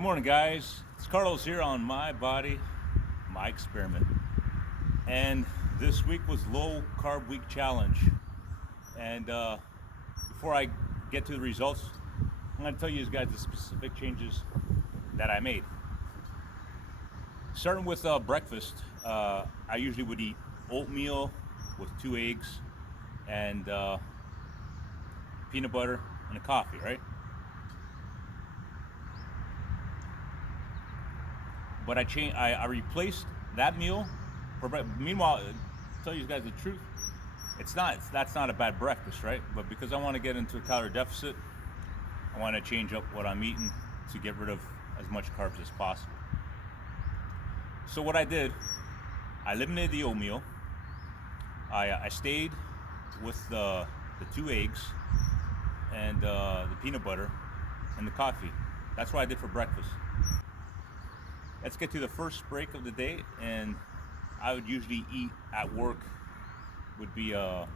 Good morning, guys. It's Carlos here on My Body, My Experiment. And this week was Low Carb Week Challenge. And before I get to the results, I'm going to tell you guys the specific changes that I made. Starting with breakfast, I usually would eat oatmeal with 2 eggs and peanut butter and a coffee, right? But I replaced that meal for breakfast. Meanwhile, to tell you guys the truth, that's not a bad breakfast, right? But because I want to get into a calorie deficit, I want to change up what I'm eating to get rid of as much carbs as possible. So what I did, I eliminated the oatmeal. I stayed with the 2 eggs and the peanut butter and the coffee. That's what I did for breakfast. Let's get to the first break of the day, and I would usually eat at work would be a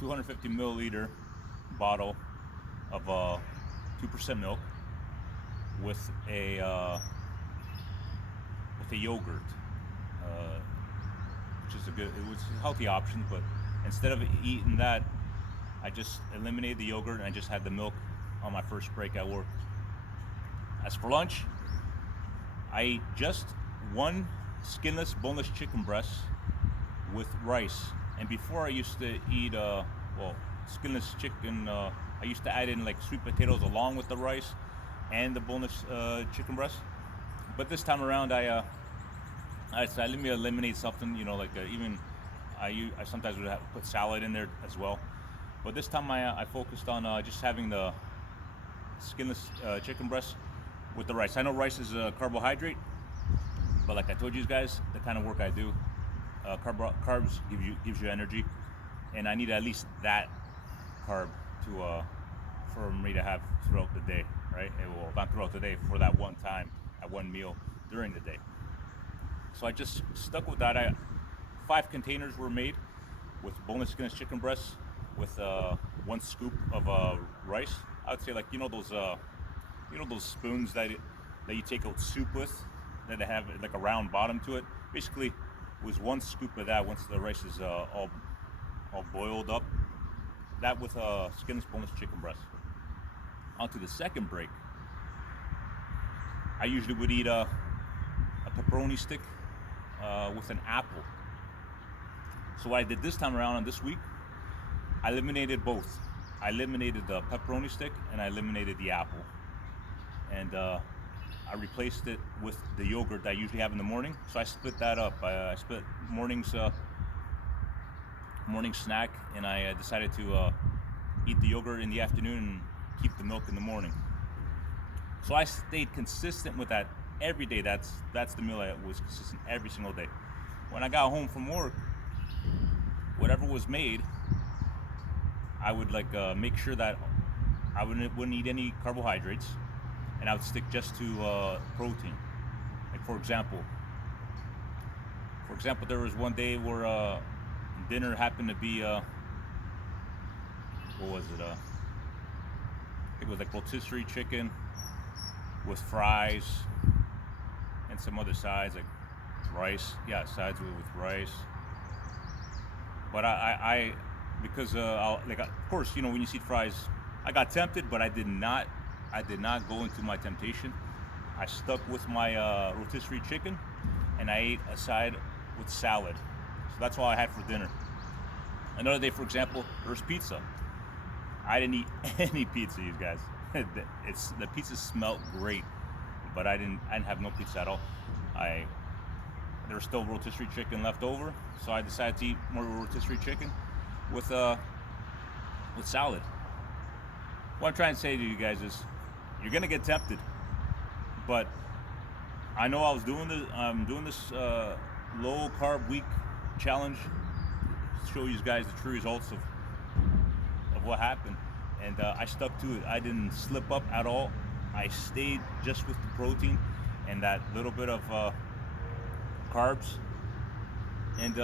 250 milliliter bottle of 2% milk with a yogurt, which is a healthy option. But instead of eating that, I just eliminated the yogurt and I just had the milk on my first break at work. As for lunch, I ate just 1 skinless, boneless chicken breast with rice. And before I used to eat, skinless chicken, I used to add in like sweet potatoes along with the rice and the boneless chicken breast. But this time around, I decided let me eliminate something, even I sometimes would put salad in there as well. But this time I focused on just having the skinless chicken breast with the rice. I know rice is a carbohydrate, but like I told you guys, the kind of work I do, carbs gives you energy, and I need at least that carb for me to have throughout the day, right? Well, not throughout the day, for that one time at one meal during the day. So I just stuck with that. 5 containers were made with boneless skinless chicken breasts with 1 scoop of rice. I would say those spoons that you take out soup with, that have like a round bottom to it. Basically, it was 1 scoop of that once the rice is all boiled up. That with skinless boneless chicken breast. On to the second break. I usually would eat a pepperoni stick with an apple. So what I did this time around on this week, I eliminated both. I eliminated the pepperoni stick and I eliminated the apple. And I replaced it with the yogurt that I usually have in the morning. So I split that up. I split morning snack, and I decided to eat the yogurt in the afternoon and keep the milk in the morning. So I stayed consistent with that every day. That's the meal I was consistent every single day. When I got home from work, whatever was made, I would make sure that I wouldn't eat any carbohydrates, and I would stick just to protein. Like for example, there was one day where dinner happened to be what was it? It was like rotisserie chicken with fries and some other sides like rice. Yeah, sides with rice. But I because of course, when you see fries, I got tempted, but I did not go into my temptation. I stuck with my rotisserie chicken, and I ate a side with salad. So that's all I had for dinner. Another day, for example, there was pizza. I didn't eat any pizza, you guys. The pizza smelled great, but I didn't have no pizza at all. There was still rotisserie chicken left over, so I decided to eat more rotisserie chicken with salad. What I'm trying to say to you guys is, you're gonna get tempted, but I know I'm doing this low carb week challenge to show you guys the true results of what happened, and I stuck to it. I didn't slip up at all. I stayed just with the protein and that little bit of carbs, and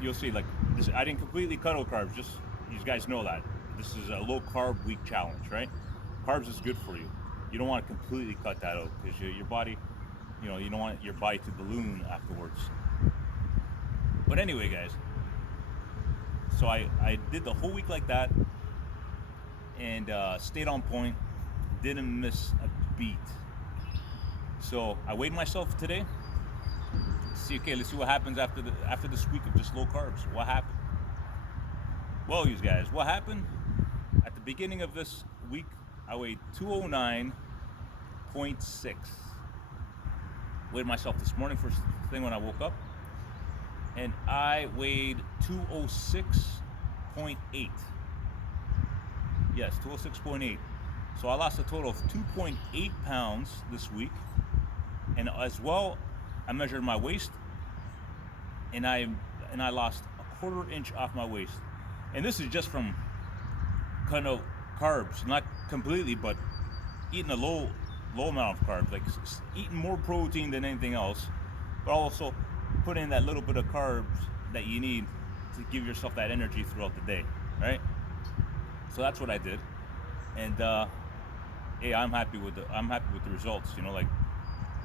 you'll see, like this, I didn't completely cut out carbs. Just you guys know that this is a low carb week challenge, right? Carbs is good for you. you don't want to completely cut that out because your body, you know, you don't want your body to balloon afterwards. But anyway, guys, so I did the whole week like that, and stayed on point, didn't miss a beat. So I weighed myself today. See, okay, let's see what happens after this week of just low carbs. What happened? Well, you guys, what happened? At the beginning of this week, I weighed 209.6. Weighed myself this morning first thing when I woke up, and I weighed 206.8. Yes, 206.8. So I lost a total of 2.8 pounds this week, and as well, I measured my waist, and I lost a quarter inch off my waist. And this is just from cutting out carbs, not completely, but eating a low amount of carbs, like eating more protein than anything else, but also put in that little bit of carbs that you need to give yourself that energy throughout the day, right? So that's what I did, and hey, I'm happy with the results. You know, like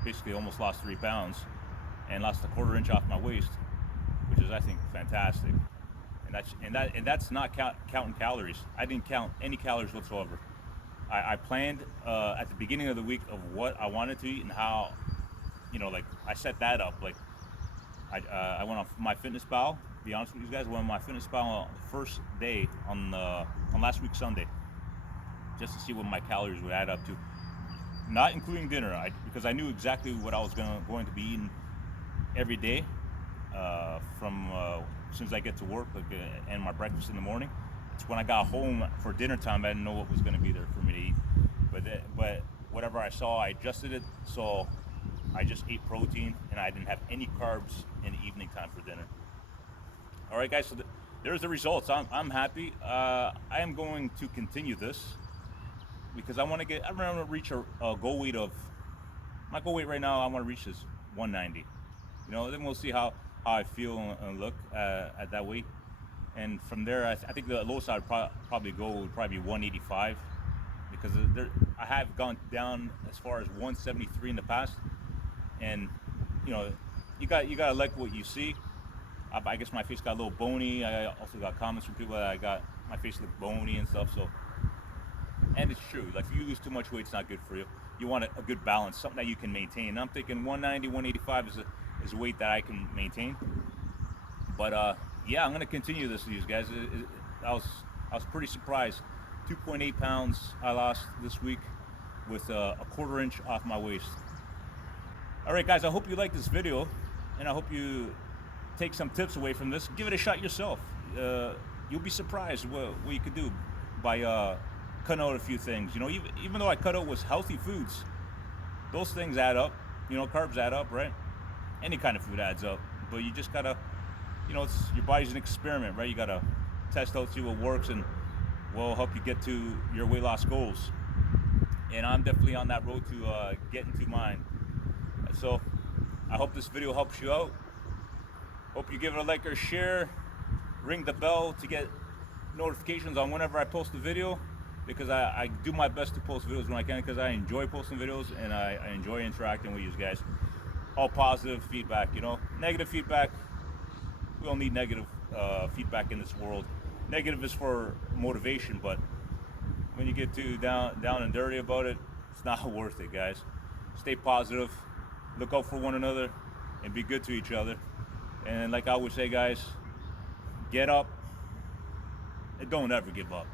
basically almost lost 3 pounds and lost a quarter inch off my waist, which is, I think, fantastic. And that's not counting calories. I didn't count any calories whatsoever. I planned at the beginning of the week of what I wanted to eat and how, you know, like I set that up. Like I went on my fitness pal. To be honest with you guys, I went on my fitness pal on the first day on last week Sunday, just to see what my calories would add up to, not including dinner. Because I knew exactly what I was going to be eating every day from as soon as I get to work, like and my breakfast in the morning. It's when I got home for dinner time, I didn't know what was going to be there for me to eat. But whatever I saw, I adjusted it. So I just ate protein, and I didn't have any carbs in the evening time for dinner. All right, guys. So there's the results. I'm happy. I am going to continue this because I want to reach a goal weight of, my goal weight right now. I want to reach is 190. You know, then we'll see how I feel and look at that weight. And from there, I think the lowest I'd probably go would probably be 185, because I have gone down as far as 173 in the past. And you know, you gotta like what you see. I guess my face got a little bony. I also got comments from people that my face looked bony and stuff. So, and it's true. Like, if you lose too much weight, it's not good for you. You want a good balance, something that you can maintain. And I'm thinking 190, 185 is a weight that I can maintain. But yeah, I'm gonna continue this with you guys. I was pretty surprised. 2.8 pounds I lost this week with a quarter inch off my waist. All right, guys, I hope you like this video, and I hope you take some tips away from this. Give it a shot yourself. You'll be surprised what you could do by cutting out a few things. You know, even though I cut out was healthy foods, those things add up. You know, carbs add up, right? Any kind of food adds up, but you just gotta, you know, your body's an experiment, right? You gotta test out, see what works, and will help you get to your weight loss goals. And I'm definitely on that road to getting to mine. So I hope this video helps you out. Hope you give it a like or share. Ring the bell to get notifications on whenever I post a video, because I do my best to post videos when I can, because I enjoy posting videos and I enjoy interacting with you guys. All positive feedback, you know. Negative feedback, we don't need negative feedback in this world. Negative is for motivation, but when you get too down and dirty about it, it's not worth it, guys. Stay positive, look out for one another, and be good to each other. And like I always say, guys, get up and don't ever give up.